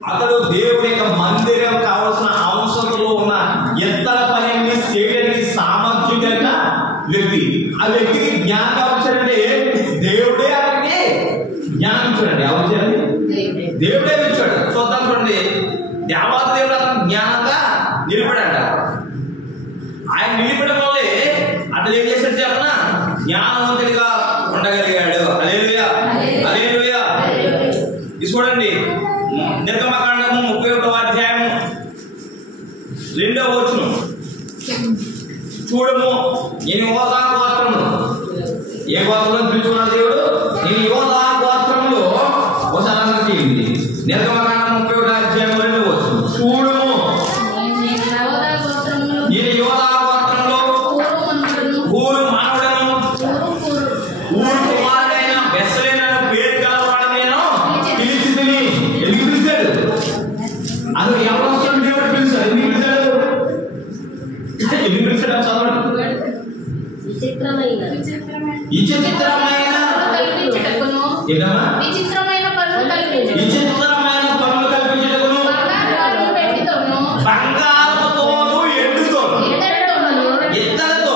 అతడు దేవుడి యొక్క మందిరం కావాల్సిన అవసరంలో ఉన్న ఎత్తల పనిని చేయడానికి సామర్థ్యం కలిగిన వ్యక్తి. ఆ వ్యక్తికి జ్ఞానం కావచ్చారంటే దేవుడే అతనికి జ్ఞానం ఇచ్చాడండి. ఎవరు చేయండి? దేవుడే ఇచ్చాడు. చూద్దాం చూడండి. దేవత దేవుడు అతను జ్ఞానంగా నిలబడంట. ఆయన నిలబడడం వల్లే అతను ఏం చేశాడు చెప్పనా? జ్ఞానవంతుడిగా ఉండగలిగాడు. హల్లెలూయా, హల్లెలూయా. చూడండి, నిర్గమకాండము 31వ అధ్యాయము 2వ వచనం చూడము. నేను యోధా గోత్రము, ఏ గోత్రంలో పిలుచుకున్నాడు దేవుడు? నేను యోధా గోత్రంలో ఒకసారి చేయండి. నిర్గమకాండం 31వ అధ్యాయం 2వ వచనం చూడము. నేను యోధా గోత్రంలో ఊరు మానవుడను ఊరు కుమారుడైన బెత్లెహేము పేరు గలవాడు నేను పిలిచితిని. ఎందుకు పిలిచాడు? అది ఎవరు వస్తాడు? దేవుడు పిలిచాడు. ఎందుకు పిలిచాడు? ఎందుకు పిలిచాడు? చదవండి. విచిత్రమైన పనులు కల్పించుటకును బంగారముతోను ఎండుతోను ఇత్తడితో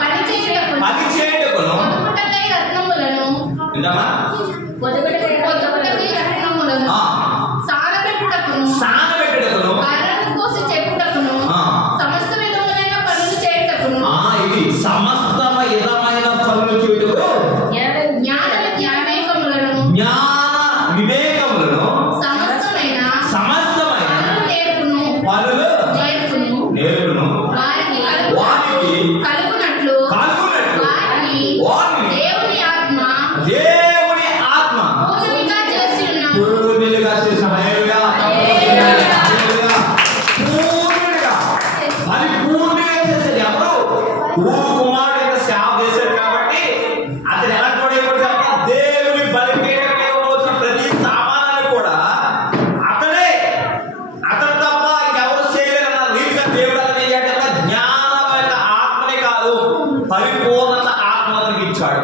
పని చేయుటకును సానబెట్టుటకును ఇది సమస్త విధమైన పనులు చేయుటకు జ్ఞాన వివేకములను సమస్తమైన పనులు నేర్పును. వారికి కలుగునట్లు వారిని దేవుని ఆత్మ పూర్ణులుగా చేసి పరిపూర్ణంగా చేసేది ఎవరు? ఊరు కుమారుడిగా సేవ చేశారు కాబట్టి అతను ఎలా కూడా దేవుని బలిపీఠం మీద వచ్చిన ప్రతి సామానాన్ని కూడా అతను తప్ప ఇంకెవరు చేయలేరన్న రీతిగా దేవుడు జ్ఞానమైన ఆత్మనే కాదు, పరిపూర్ణత ఆత్మ అతనికి ఇచ్చాడు.